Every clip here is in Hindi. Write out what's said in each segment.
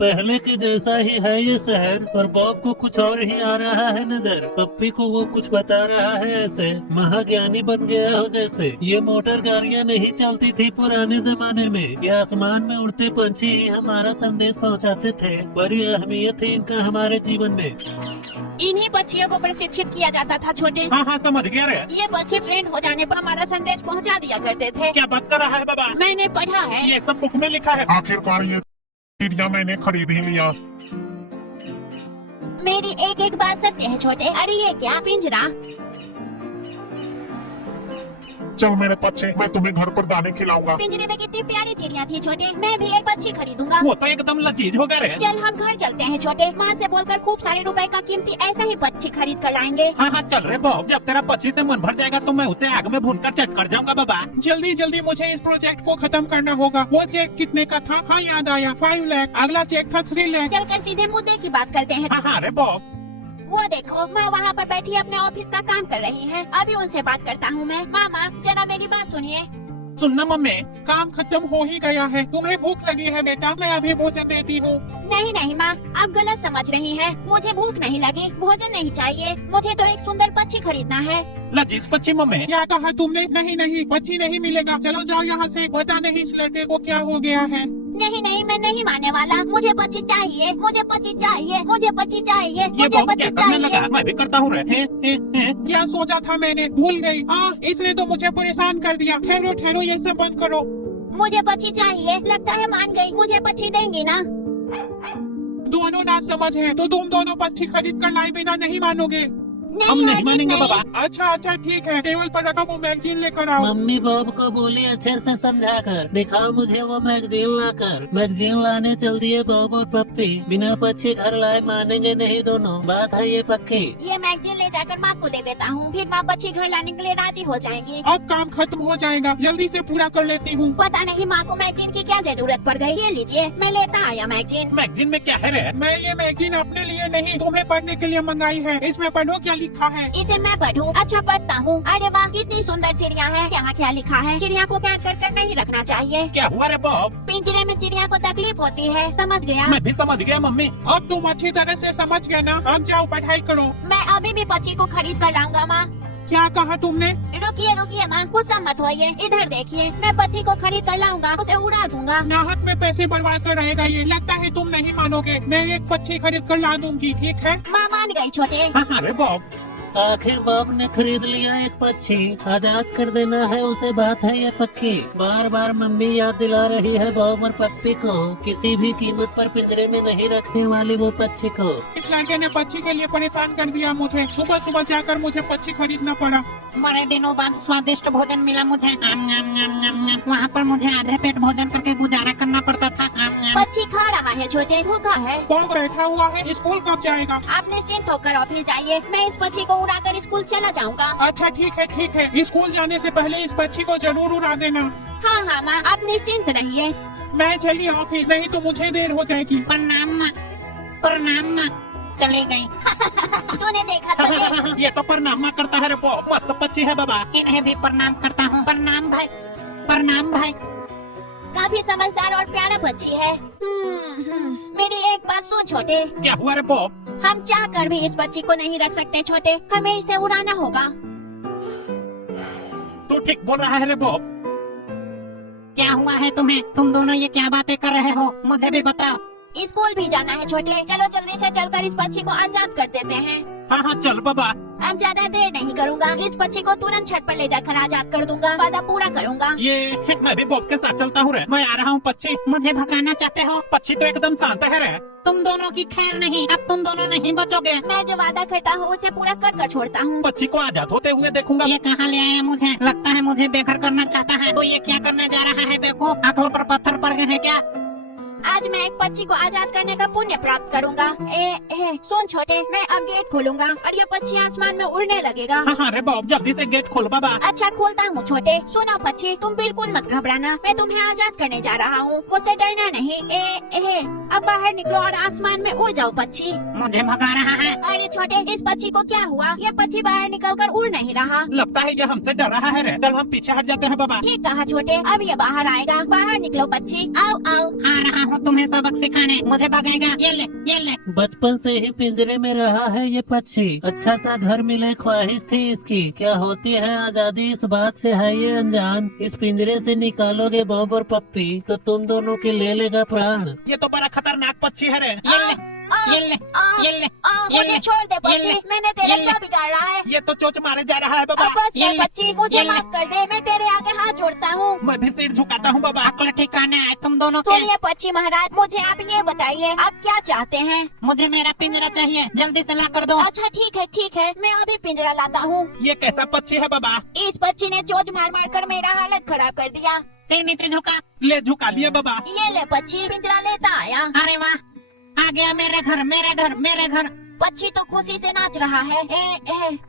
पहले के जैसा ही है ये शहर, पर बॉब को कुछ और ही आ रहा है नजर। पप्पी को वो कुछ बता रहा है ऐसे, महाज्ञानी बन गया हो जैसे। ये मोटर गाड़ियाँ नहीं चलती थी पुराने जमाने में, ये आसमान में उड़ते पंछी ही हमारा संदेश पहुंचाते थे। बड़ी अहमियत थी इनका हमारे जीवन में। इन्हीं पक्षियों को प्रशिक्षित किया जाता था छोटे। हाँ हाँ समझ गया रे। ये पक्षी ट्रेन हो जाने पर हमारा संदेश पहुंचा दिया करते थे। क्या बात कर रहा है बाबा? मैंने पढ़ा है। ये सब बुक में लिखा है। आखिरकार ये चिड़िया मैंने खरीद ही लिया। मेरी एक एक बात सत्य है छोटे। अरे ये क्या पिंजरा? चल मेरे बच्चे, मैं तुम्हें घर पर दाने खिलाऊंगा। पिंजरे में कितनी प्यारी चिड़िया थी छोटे। मैं भी एक पक्षी खरीदूंगा। वो तो एकदम लजीज होगा रे। चल हम घर चलते हैं छोटे। माँ से बोलकर खूब सारे रुपए का कीमती ऐसा ही पक्षी खरीद कर लाएंगे। हाँ हाँ चल रे बॉब, जब तेरा पक्षी से मन भर जाएगा तो मैं उसे आग में भूनकर चट कर जाऊंगा बाबा। जल्दी जल्दी मुझे इस प्रोजेक्ट को खत्म करना होगा। वो चेक कितने का था? हाँ याद आया, 5 लाख। अगला चेक था 3 लाख। चलकर सीधे मुद्दे की बात करते हैं। हाँ हाँ रे बॉब। वो देखो, माँ वहाँ पर बैठी अपने ऑफिस का काम कर रही है। अभी उनसे बात करता हूँ मैं। मामा जरा मेरी बात सुनिए। सुनना मम्मी, काम खत्म हो ही गया है। तुम्हें भूख लगी है बेटा? मैं अभी भोजन देती हूँ। नहीं नहीं माँ, आप गलत समझ रही हैं। मुझे भूख नहीं लगी, भोजन नहीं चाहिए। मुझे तो एक सुंदर पक्षी खरीदना है। लजीज पक्षी मम्मी। क्या कहा तुमने? नहीं नहीं, पक्षी नहीं मिलेगा। चलो जाओ यहाँ से। पता नहीं इस लड़के को क्या हो गया है। नहीं नहीं, मैं नहीं मानने वाला। मुझे पक्षी चाहिए, मुझे पक्षी चाहिए, मुझे पक्षी चाहिए, ये मुझे बॉब पक्षी क्या करने लगा? चाहिए। मैं भी करता हूँ रे। क्या सोचा था मैंने? भूल गई। हाँ, इसने तो मुझे परेशान कर दिया। ठहरो ठहरो, ये सब बंद करो। मुझे पक्षी चाहिए। लगता है मान गई। मुझे पक्षी देंगी ना? दोनों ना समझ है तो तुम दोनों पक्षी खरीद कर लाए बिना नहीं मानोगे। हम नहीं हरगिज़ मानेंगे नहीं। बाबा। अच्छा अच्छा ठीक है, टेबल पर रखा वो मैगजीन लेकर आओ। मम्मी बॉब को बोली अच्छे से समझा कर, दिखाओ मुझे वो मैगजीन लाकर। मैगजीन लाने चल दिए बॉब और पप्पी। बिना पक्षी घर लाए मानेंगे नहीं दोनों। बात है ये पक्की। ये मैगजीन ले जाकर माँ को दे देता हूँ, फिर माँ पक्षी घर लाने के लिए राजी हो जाएंगी। अब काम खत्म हो जाएगा, जल्दी से पूरा कर लेती हूँ। पता नहीं माँ को मैगजीन की क्या जरूरत पड़ गई। ये लीजिए, मैं लेता आया मैगजीन। मैगजीन में क्या है रे? मैं ये मैगजीन अपने लिए नहीं तुम्हें पढ़ने के लिए मंगाई है। इसमें पढ़ो क्या लिखा है। इसे मैं पढ़ूं? अच्छा पढ़ता हूँ। अरे वाह, कितनी सुंदर चिड़िया है। यहाँ क्या लिखा है? चिड़िया को कैद कर नहीं रखना चाहिए। क्या हुआ रे बॉब? पिंजरे में चिड़िया को तकलीफ होती है। समझ गया? मैं भी समझ गया मम्मी। अब तुम अच्छी तरह से समझ गए ना? अब जाओ पढ़ाई करो। मैं अभी भी पक्षी को खरीद कर लाऊंगा माँ। क्या कहा तुमने? रुकिए रुकिए माँ, गुस्सा मत होइए। इधर देखिए, मैं पक्षी को खरीद कर लाऊंगा, उसे उड़ा दूंगा। नाहक में पैसे बर्बाद कर रहेगा ये। लगता है तुम नहीं मानोगे। मैं एक पक्षी खरीद कर ला दूंगी, ठीक है? माँ मान गई छोटे। हाँ हाँ रे बॉब। आखिर बॉब ने खरीद लिया एक पक्षी। आजाद कर देना है उसे, बात है ये पक्की। बार बार मम्मी याद दिला रही है बॉब और पप्पी को, किसी भी कीमत पर पिंजरे में नहीं रखने वाली वो पक्षी को। इस लड़के ने पक्षी के लिए परेशान कर दिया मुझे। सुबह सुबह जाकर मुझे पक्षी खरीदना पड़ा। बड़े दिनों बाद स्वादिष्ट भोजन मिला मुझे। वहाँ पर मुझे आधे पेट भोजन करके गुजारा करना पड़ता था। पक्षी खा रहा है छोटे, भूखा है। कौन बैठा हुआ है? स्कूल कब जाएगा? आप निश्चिंत होकर ऑफिस जाइए। मैं इस पक्षी को उड़ाकर स्कूल चला जाऊंगा। अच्छा ठीक है ठीक है। स्कूल जाने से पहले इस पक्षी को जरूर उड़ा देना। हाँ हाँ माँ, आप निश्चिंत रहिए। मैं चली ऑफिस, नहीं तो मुझे देर हो जाएगी। प्रणाम माँ, प्रणाम माँ। चली गई। तूने देखा तो ये तो प्रणाम करता है रे बॉब। मस्त पक्षी है बाबा। इन्हें भी प्रणाम करता हूँ। प्रणाम भाई, प्रणाम भाई। काफी समझदार और प्यारा पक्षी है। मेरी एक बात सुन छोटे। क्या हुआ रे बॉब? हम चाह कर भी इस पक्षी को नहीं रख सकते छोटे, हमें इसे उड़ाना होगा। तू ठीक बोल रहा है रे बॉब। क्या हुआ है तुम्हें? तुम दोनों ये क्या बातें कर रहे हो? मुझे भी बताओ। स्कूल भी जाना है छोटे। चलो जल्दी से चलकर इस पक्षी को आजाद कर देते हैं। हाँ हाँ चल बाबा। अब ज्यादा देर नहीं करूँगा। इस पक्षी को तुरंत छत पर ले जाकर आजाद कर दूंगा। वादा पूरा करूँगा। ये मैं भी बॉब के साथ चलता हूँ रे। मैं आ रहा हूँ पक्षी। मुझे भगाना चाहते हो? पक्षी तो एकदम शांत है रे। तुम दोनों की खैर नहीं। अब तुम दोनों नहीं बचोगे। मैं जो वादा करता हूँ उसे पूरा कर छोड़ता हूँ। पक्षी को आजाद होते हुए देखूंगा। ये कहाँ ले आया मुझे? लगता है मुझे बेघर करना चाहता है। तो ये क्या करने जा रहा है? देखो, हाथों पर पत्थर पड़ गए हैं क्या? आज मैं एक पक्षी को आजाद करने का पुण्य प्राप्त करूंगा। सुन छोटे, मैं अब गेट खोलूंगा और ये पक्षी आसमान में उड़ने लगेगा। हाँ हाँ रे बॉब, जल्दी से गेट खोल बाबा। अच्छा खोलता हूँ छोटे। सुनो पक्षी, तुम बिल्कुल मत घबराना। मैं तुम्हें आजाद करने जा रहा हूँ, मुझसे डरना नहीं। अब बाहर निकलो और आसमान में उड़ जाओ पक्षी। मुझे भगा रहा है। अरे छोटे, इस पक्षी को क्या हुआ? ये पक्षी बाहर निकलकर उड़ नहीं रहा। लगता है ये हमसे डर रहा है रे। चल हम पीछे हट जाते हैं बाबा। ठीक कहा छोटे, अब ये बाहर आएगा। बाहर निकलो पक्षी, आओ आओ। आ रहा हूँ तुम्हें सबक सिखाने, मुझे भगाएगा। ये ले ये ले। बचपन से ही पिंजरे में रहा है ये पक्षी। अच्छा सा घर मिले ख्वाहिश थी इसकी। क्या होती है आजादी, इस बात से है ये अनजान। इस पिंजरे से निकालोगे बॉब और पप्पी तो तुम दोनों के ले लेगा प्राण। ये तो बड़ा खतरनाक पक्षी है रे। ये ले ये ले ये ले। मुझे छोड़ दे पक्षी, ये ले, मैंने तेरा ये ले। क्या बिगाड़ रहा है? ये तो चोच मारे जा रहा है बाबा। अब बस ये कर ले, पक्षी, मुझे ये ले। माफ कर दे। मैं तेरे आगे हाथ जोड़ता हूँ। मैं भी सिर झुकाता हूँ बाबा। अकल ठिकाने आए तुम दोनों के। सुनिए पक्षी महाराज, मुझे आप ये बताइए, आप क्या चाहते हैं? मुझे मेरा पिंजरा चाहिए, जल्दी से ला कर दो। अच्छा ठीक है, मैं अभी पिंजरा लाता हूँ। ये कैसा पक्षी है बाबा? इस पक्षी ने चोच मार मार कर मेरा हालत खराब कर दिया। सिर नीचे झुका। ले झुका लिया बाबा। ये ले पक्षी, पिंजरा लेता आया। अरे वाह, आ गया मेरे घर मेरे घर मेरे घर। पक्षी तो खुशी से नाच रहा है।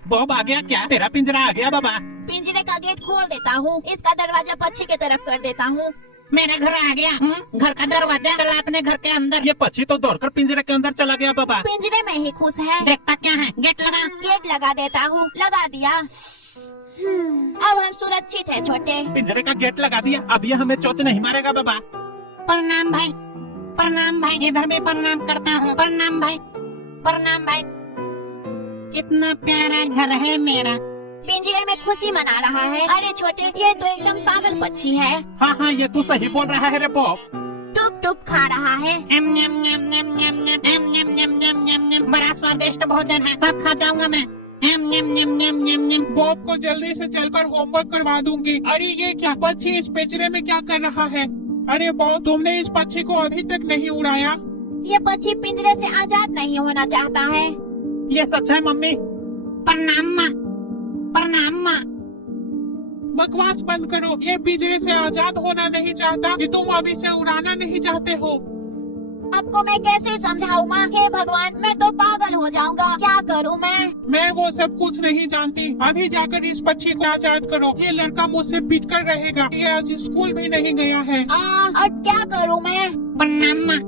बॉब आ गया क्या? तेरा पिंजरा आ गया बाबा। पिंजरे का गेट खोल देता हूँ, इसका दरवाजा पक्षी की तरफ कर देता हूँ। मेरे घर आ गया। घर का दरवाजा चला अपने घर के अंदर। ये पक्षी तो दौड़कर पिंजरे के अंदर चला गया बाबा। पिंजरे में ही खुश है। देखता क्या है, गेट लगा। गेट लगा देता हूँ, लगा दिया। अब हम सुरक्षित है छोटे। पिंजरे का गेट लगा दिया, अब ये हमें चोच नहीं मारेगा बाबा। प्रणाम भाई, प्रणाम भाई। इधर भी प्रणाम करता हूँ। प्रणाम भाई, प्रणाम भाई। कितना प्यारा घर है मेरा। पिंजरे में खुशी मना रहा है। अरे छोटे, ये तो एकदम पागल पक्षी है। हाँ ये तू सही बोल रहा है रे बॉब। टुप टुप खा रहा है। एम नम नम नम नम नम एम नम नम नम नम नम। बड़ा स्वादिष्ट भोजन है, सब खा जाऊंगा मैं। एम नम नम नम नम नम। बॉब को जल्दी से चलकर होमवर्क करवा दूंगी। अरे ये क्या पक्षी इस पिंजरे में क्या कर रहा है? अरे बॉब, तुमने इस पक्षी को अभी तक नहीं उड़ाया। ये पक्षी पिंजरे से आजाद नहीं होना चाहता है। ये सच है मम्मी? प्रणाम माँ, प्रणाम माँ। बकवास बंद करो। ये पिंजरे से आजाद होना नहीं चाहता कि तुम अभी से उड़ाना नहीं चाहते हो। आपको मैं कैसे समझाऊं माँ? हे भगवान, मैं तो पागल हो जाऊंगा। क्या करूँ मैं वो सब कुछ नहीं जानती। अभी जाकर इस पक्षी को आजाद करो। ये लड़का मुझसे पीट कर रहेगा। ये आज स्कूल भी नहीं गया है। अब क्या करूँ मैं? प्रणाम माँ,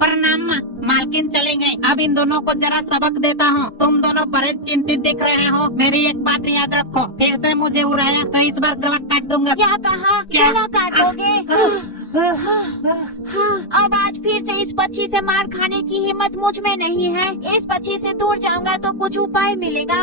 प्रणाम माँ। मालकिन चले गए, अब इन दोनों को जरा सबक देता हूँ। तुम दोनों बड़े चिंतित दिख रहे हो। मेरी एक बात याद रखो, फिर से मुझे उड़ाया तो इस बार गला काट दूंगा। क्या कहा? क्या? गला काटोगे? अब आज फिर से इस पक्षी से मार खाने की हिम्मत मुझ में नहीं है। इस पक्षी से दूर जाऊंगा तो कुछ उपाय मिलेगा।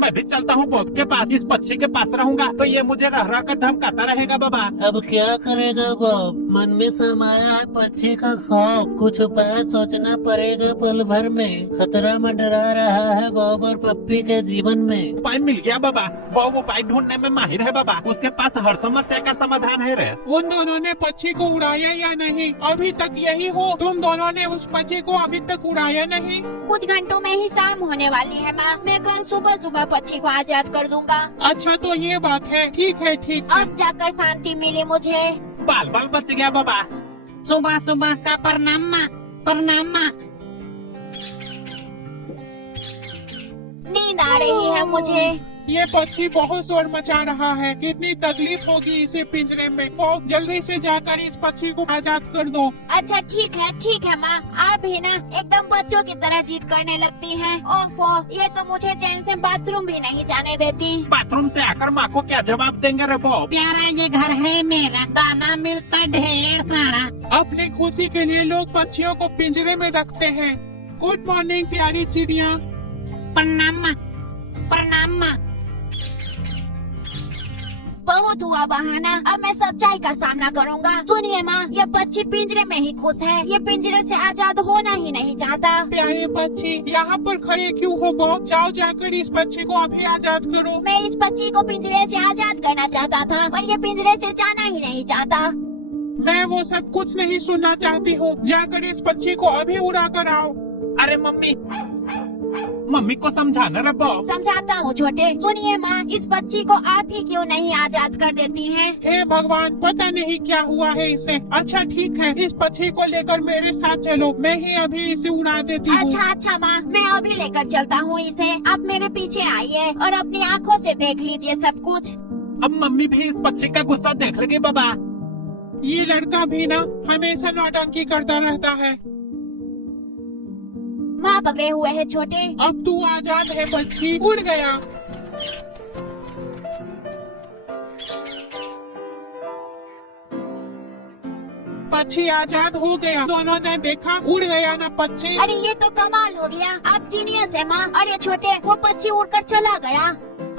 मैं भी चलता हूँ बॉब के पास। इस पक्षी के पास रहूंगा तो ये मुझे रह रह कर धमकाता रहेगा बाबा। अब क्या करेगा बॉब? मन में समाया है पक्षी का खौफ। कुछ उपाय सोचना पड़ेगा पल भर में। खतरा मंडरा रहा है बॉब और पप्पी के जीवन में। उपाय मिल गया बाबा। बॉब उपाय ढूंढने में माहिर है बाबा। उसके पास हर समस्या का समाधान है रे। उन दोनों ने पक्षी को उड़ाया या नहीं? अभी तक यही हो? तुम दोनों ने उस पक्षी को अभी तक उड़ाया नहीं? कुछ घंटों में ही शाम होने वाली है माँ। मैं कल सुबह सुबह पक्षी को आजाद कर दूंगा। अच्छा तो ये बात है। ठीक है ठीक है। अब जाकर शांति मिली मुझे। बाल बाल बच गया बाबा। सुबह सुबह का प्रणाम माँ, प्रणाम माँ। नींद आ रही है मुझे। ये पक्षी बहुत शोर मचा रहा है। कितनी तकलीफ होगी इसे पिंजरे में। बहुत जल्दी से जाकर इस पक्षी को आजाद कर दो। अच्छा ठीक है माँ। आप भी ना एकदम बच्चों की तरह जिद करने लगती हैं। ओफो, ये तो मुझे चैन से बाथरूम भी नहीं जाने देती। बाथरूम से आकर माँ को क्या जवाब देंगे रे बॉब? प्यारा ये घर है मेरा, दाना मिलता ढेर सारा। अपनी खुशी के लिए लोग पक्षियों को पिंजरे में रखते हैं। गुड मॉर्निंग प्यारी चिड़िया। प्रणाम माँ, प्रणाम माँ। बहुत हुआ बहाना, अब मैं सच्चाई का सामना करूंगा। सुनिए माँ, ये पक्षी पिंजरे में ही खुश है। ये पिंजरे से आजाद होना ही नहीं चाहता। प्यारे पक्षी, यहाँ पर खड़े क्यों हो बॉब? जाओ जाकर इस पक्षी को अभी आजाद करो। मैं इस पक्षी को पिंजरे से आजाद करना चाहता था, पर ये पिंजरे से जाना ही नहीं चाहता। मैं वो सब कुछ नहीं सुनना चाहती हूँ। जाकर इस पक्षी को अभी उड़ा कर आओ। अरे मम्मी को समझाना रे बॉब। समझाता हूँ छोटे। सुनिए माँ, इस पक्षी को आप ही क्यों नहीं आजाद कर देती हैं? हे भगवान, पता नहीं क्या हुआ है इसे। अच्छा ठीक है, इस पक्षी को लेकर मेरे साथ चलो। मैं ही अभी इसे उड़ा देती हूँ। अच्छा माँ, मैं अभी लेकर चलता हूँ इसे। आप मेरे पीछे आइए और अपनी आँखों से देख लीजिए सब कुछ। अब मम्मी भी इस पक्षी का गुस्सा देख लेगी बाबा। ये लड़का भी ना हमेशा नौटंकी करता रहता है। माँ पकड़े हुए है छोटे। अब तू आजाद है पक्षी, उड़ गया। पक्षी आजाद हो गया। दोनों ने देखा, उड़ गया ना पक्षी। अरे ये तो कमाल हो गया, आप जीनियस है माँ। अरे छोटे, वो पक्षी उड़कर चला गया।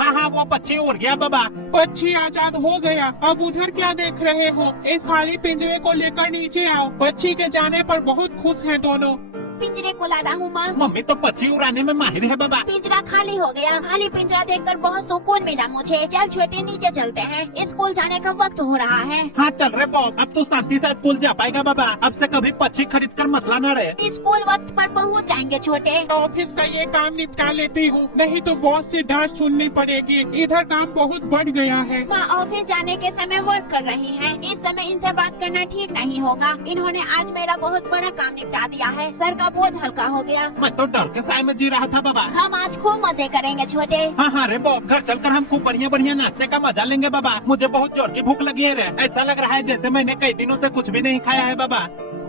हाँ हाँ, वो पक्षी उड़ गया बाबा। पक्षी आजाद हो गया। अब उधर क्या देख रहे हो? इस खाली पिंजरे को लेकर नीचे आओ। पक्षी के जाने पर बहुत खुश हैं दोनों। पिंजरे को ला रहा हूँ माँ। मम्मी तो पक्षी उड़ाने में माहिर है बाबा। पिंजरा खाली हो गया। खाली पिंजरा देखकर बहुत सुकून मिला मुझे। चल छोटे, नीचे चलते हैं, स्कूल जाने का वक्त हो रहा है। हाँ चल रहे बॉब, अब तू शांति से स्कूल जा पाएगा बाबा। अब से कभी पक्षी खरीद कर मतला न रहे। स्कूल वक्त पर पहुँच जाएंगे छोटे। ऑफिस का ये काम निपटा लेती हूँ, नहीं तो बॉस से डांट सुननी पड़ेगी। इधर काम बहुत बढ़ गया है। माँ ऑफिस जाने के समय वर्क कर रही है। इस समय इनसे बात करना ठीक नहीं होगा। इन्होंने आज मेरा बहुत बड़ा काम निपटा दिया है। सर का बोझ हल्का हो गया। मैं तो डर के साए में जी रहा था बाबा। हम आज खूब मजे करेंगे छोटे। हाँ हाँ रे बॉब, घर चलकर हम खूब बढ़िया बढ़िया नाश्ते का मजा लेंगे बाबा। मुझे बहुत जोर की भूख लगी है रे। ऐसा लग रहा है जैसे मैंने कई दिनों से कुछ भी नहीं खाया है बाबा।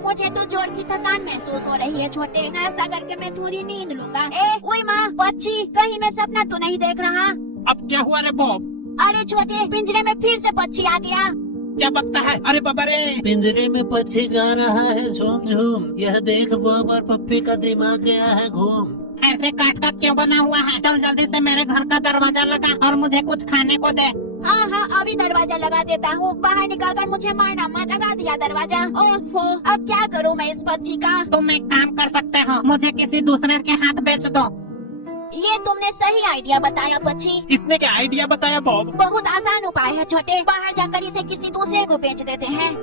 मुझे तो जोर की थकान महसूस हो रही है छोटे। नाश्ता करके मैं थोड़ी नींद लूंगा। ओए माँ, पक्षी कहीं मैं सपना तो नहीं देख रहा? अब क्या हुआ रे बॉब? अरे छोटे, पिंजरे में फिर से पक्षी आ गया। क्या बकता है? अरे बाबा रे, पिंजरे में पक्षी गा रहा है झूम झूम। यह देख बॉब और पप्पी का दिमाग गया है घूम। ऐसे काट काट क्यों बना हुआ है? चल जल्दी से मेरे घर का दरवाजा लगा और मुझे कुछ खाने को दे। हाँ हाँ, अभी दरवाजा लगा देता हूँ। बाहर निकलकर मुझे मारना मत। लगा दिया दरवाजा। ओफो, अब क्या करूँ मैं इस पक्षी का? तुम एक काम कर सकते हो, मुझे किसी दूसरे के हाथ बेच दो। ये तुमने सही आइडिया बताया पक्षी। इसने क्या आइडिया बताया बॉब? बहुत आसान उपाय है छोटे। बाहर जाकर इसे किसी दूसरे को बेच देते हैं।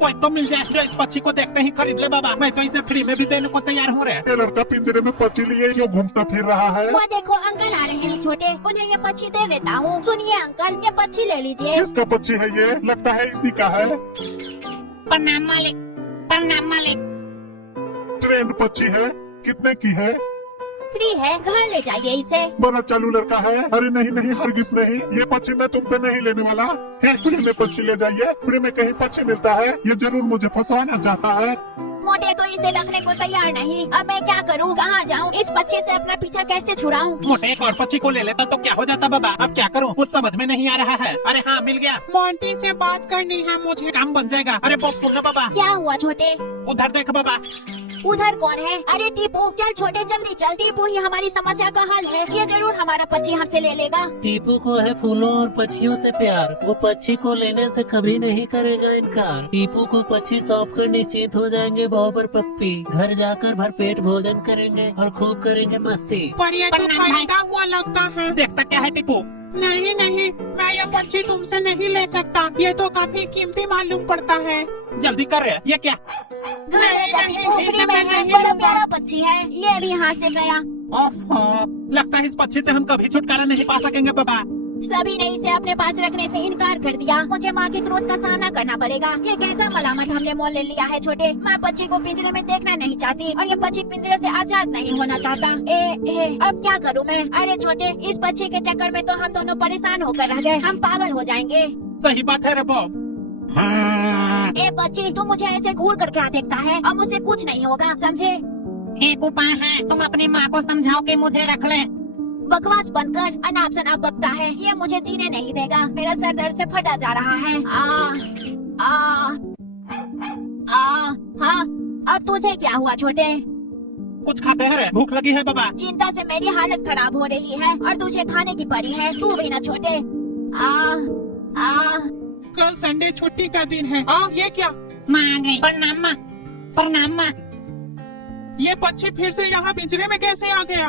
कोई तो मिल जाए जो इस पक्षी को देखते ही खरीद ले बाबा। मैं तो इसे फ्री में भी देने को तैयार हूँ रे। ये लड़का पिंजरे में पक्षी लिए क्यों घूमता फिर रहा है? वो देखो अंकल आ रहे हैं छोटे, उन्हें ये पक्षी दे देता हूँ। सुनिए अंकल, ये पक्षी ले लीजिए। किसका पक्षी है ये? लगता है इसी का है। प्रणाम मालिक, प्रणाम मालिक। ट्रेंड पक्षी है। कितने की है? फ्री है, घर ले जाइए इसे। बड़ा चालू लड़का है। अरे नहीं नहीं, हरगिज नहीं। ये पक्षी मैं तुमसे नहीं लेने वाला। फ्री में पक्षी ले जाइए। फ्री में कहीं पक्षी मिलता है। ये जरूर मुझे फंसाना चाहता है। मोटे तो इसे रखने को तैयार नहीं। अब मैं क्या करूँ? कहाँ जाऊँ? इस पक्षी से अपना पीछा कैसे छुड़ाऊँ? मोटे एक और पक्षी को ले लेता तो क्या हो जाता बाबा। अब क्या करूँ, कुछ समझ में नहीं आ रहा है। अरे हाँ, मिल गया। मोंटी से बात करनी है मुझे। काम बन जाएगा। अरे बॉब सुनना बाबा, क्या हुआ छोटे? उधर देख बाबा। उधर कौन है? अरे टीपू, चल छोटे जल्दी चल। टीपू ही हमारी समस्या का हल है। ये जरूर हमारा पक्षी हमसे ले लेगा। टीपू को है फूलों और पक्षियों से प्यार। वो पक्षी को लेने से कभी नहीं करेगा इनकार। टीपू को पक्षी सौंप कर निश्चिंत हो जाएंगे बॉब और पप्पी। घर जाकर भरपेट भोजन करेंगे और खूब करेंगे मस्ती। पर ये तो प्रणाम भाई। खरीदा हुआ लगता है। देखता क्या है टीपू? नहीं नहीं, मैं ये पक्षी तुमसे नहीं ले सकता। ये तो काफी कीमती मालूम पड़ता है। जल्दी कर रहे। ये क्या? घर ले जा टीपू, फ्री में है। बड़ा प्यारा पक्षी है। ये भी हाथ से गया। ओहो, लगता है इस पक्षी से हम कभी छुटकारा नहीं पा सकेंगे बाबा। सभी ने इसे अपने पास रखने से इनकार कर दिया। मुझे माँ के क्रोध का सामना करना पड़ेगा। ये कैसा मलामत हमने मोल ले लिया है छोटे। मैं पक्षी को पिंजरे में देखना नहीं चाहती और ये पक्षी पिंजरे से आजाद नहीं होना चाहता। अब क्या करूँ मैं? अरे छोटे, इस पक्षी के चक्कर में तो हम दोनों परेशान होकर रह गए। हम पागल हो जाएंगे। सही बात है रे बॉब। हाँ। ए बच्ची, तू मुझे ऐसे घूर कर क्या देखता है? अब मुझसे कुछ नहीं होगा, समझे? एक उपाय है, तुम अपनी माँ को समझाओ कि मुझे रख ले। बकवास बनकर अनाप शनाप बकता है। ये मुझे जीने नहीं देगा। मेरा सर दर्द से फटा जा रहा है। हाँ, अब तुझे क्या हुआ छोटे? कुछ खाते हैं रे, भूख लगी है बाबा। चिंता से मेरी हालत खराब हो रही है और तुझे खाने की पड़ी है। तू भी ना छोटे। कल संडे छुट्टी का दिन है। ये क्या? माँ आ गई। प्रणाम माँ, प्रणाम माँ। ये पक्षी फिर से यहाँ पिंजरे में कैसे आ गया?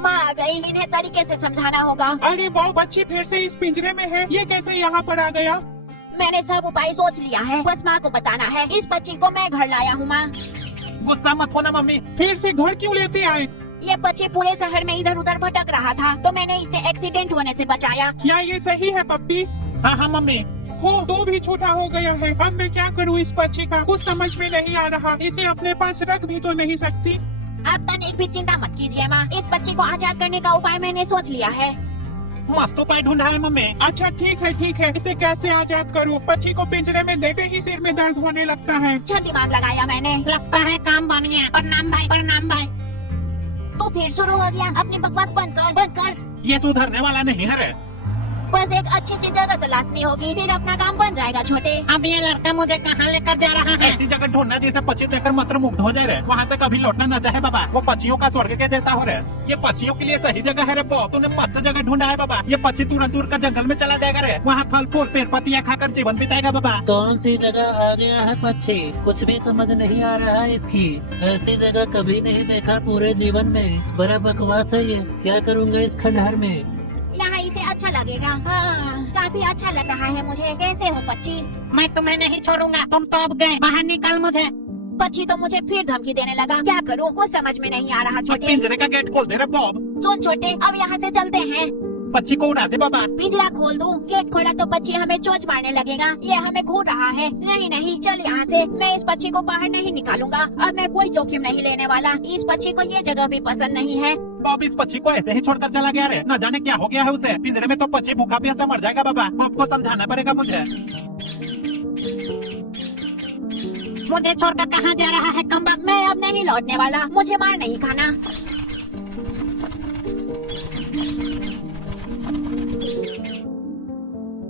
माँ आ गई। इन्हें तरीके से समझाना होगा। अरे वो पक्षी फिर से इस पिंजरे में है। ये कैसे यहाँ पर आ गया? मैंने सब उपाय सोच लिया है। बस माँ को बताना है। इस पक्षी को मैं घर लाया हूँ। माँ, गुस्सा मत होना मम्मी। फिर से घर क्यों लेते आए? ये पक्षी पूरे शहर में इधर उधर भटक रहा था तो मैंने इसे एक्सीडेंट होने से बचाया। क्या ये सही है पप्पी? हाँ हाँ मम्मी। हो तो भी छोटा हो गया है। अब मैं क्या करूँ इस पक्षी का? कुछ समझ में नहीं आ रहा। इसे अपने पास रख भी तो नहीं सकती। आप तनिक भी चिंता मत कीजिए माँ। इस पक्षी को आजाद करने का उपाय मैंने सोच लिया है। मस्त उपाय ढूंढा है मम्मी। अच्छा ठीक है, इसे कैसे आजाद करूँ? पक्षी को पिंजरे में देते ही सिर में दर्द होने लगता है। अच्छा दिमाग लगाया मैंने। लगता है काम बन गया। प्रणाम भाई, प्रणाम भाई। तो फिर शुरू हो गया। अपनी बकवास बंद कर। ये सुधरने वाला नहीं है रे। बस एक अच्छी सी जगह तलाशनी होगी, फिर अपना काम बन जाएगा छोटे। अब ये लड़का मुझे कहाँ लेकर जा रहा है? ऐसी जगह ढूंढना जिसे पक्षी देखकर मंत्र मुग्ध हो जाए रे, वहाँ से कभी लौटना न चाहे बाबा। वो पक्षियों का स्वर्ग के जैसा हो रहा। ये पक्षियों के लिए सही जगह है रे बॉब। तूने मस्त जगह ढूंढा है बाबा। ये पक्षी तुरंत दूर का जंगल में चला जाएगा रे, वहाँ फल फूल पेड़ पत्तियाँ खाकर जीवन बिताएगा बाबा। कौन सी जगह आ गया है पक्षी? कुछ भी समझ नहीं आ रहा है इसकी। ऐसी जगह कभी नहीं देखा पूरे जीवन में। बड़ा बकवास है ये। क्या करूँगा इस खंडहर में? यहाँ इसे अच्छा लगेगा। हाँ, काफी अच्छा लग रहा है मुझे। कैसे हो पक्षी? मैं तुम्हें नहीं छोड़ूंगा। तुम तो अब गए, बाहर निकल मुझे। पक्षी तो मुझे फिर धमकी देने लगा। क्या करूँ कुछ समझ में नहीं आ रहा छोटे। पिंजरे का गेट खोल दे रे बॉब। सुन छोटे, अब यहाँ से चलते हैं। पक्षी को उड़ा दे बाबा। पिंजरा खोल दूं? गेट खोला तो पक्षी हमें चोंच मारने लगेगा। ये हमें घूर रहा है। नहीं, चल यहाँ से। मैं इस पक्षी को बाहर नहीं निकालूंगा। अब मैं कोई जोखिम नहीं लेने वाला। इस पक्षी को ये जगह भी पसंद नहीं है। बॉब इस पक्षी को ऐसे ही छोड़कर चला गया रे, न जाने क्या हो गया है उसे। पिंजरे में तो पक्षी भूखा प्यासा मर जाएगा बाबा। बॉब को समझाना पड़ेगा मुझे। मुझे छोड़कर कहाँ जा रहा है कमबख्त? मैं अब नहीं लौटने वाला। मुझे मार नहीं खाना।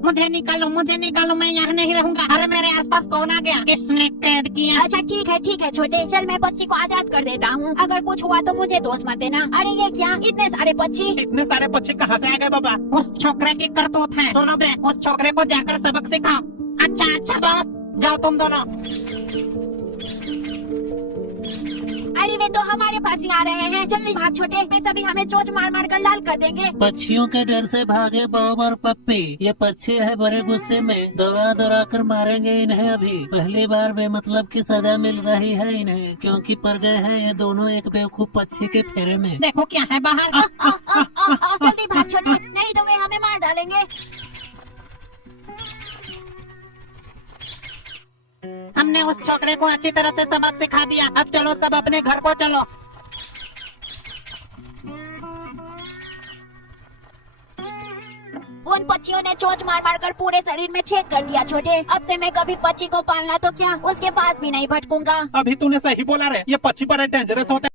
मुझे निकालो, मैं यहाँ नहीं रहूंगा। अरे मेरे आसपास कौन आ गया? किसने कैद किया? अच्छा ठीक है छोटे, चल मैं पक्षी को आजाद कर देता हूँ। अगर कुछ हुआ तो मुझे दोष मत देना। अरे ये क्या, इतने सारे पक्षी? इतने सारे पक्षी कहाँ से आ गए बाबा? उस छोकरे की करतूत है। सुनो बे, उस छोकरे को जाकर सबक सिखाओ। अच्छा बॉस, जाओ तुम दोनों। अरे वे तो हमारे पास ही आ रहे हैं। जल्दी भाग छोटे, वे सभी हमें चोंच मार कर लाल कर देंगे। पक्षियों के डर से भागे बॉब और पप्पी। ये पक्षी है बड़े गुस्से में। दौड़ा कर मारेंगे इन्हें अभी। पहली बार बेमतलब की सजा मिल रही है इन्हें, क्योंकि पड़ गए हैं ये दोनों एक बेवकूफ पक्षी के फेरे में। देखो क्या है बाहर। जल्दी भाग छोटे, नहीं तो वे हमें मार डालेंगे। हमने उस छोकरे को अच्छी तरह से सबक सिखा दिया। अब चलो सब अपने घर को चलो। उन पक्षियों ने चोंच मार कर पूरे शरीर में छेद कर दिया छोटे। अब से मैं कभी पक्षी को पालना तो क्या, उसके पास भी नहीं भटकूंगा। अभी तूने सही बोला रे, ये पक्षी बड़े डेंजरस होते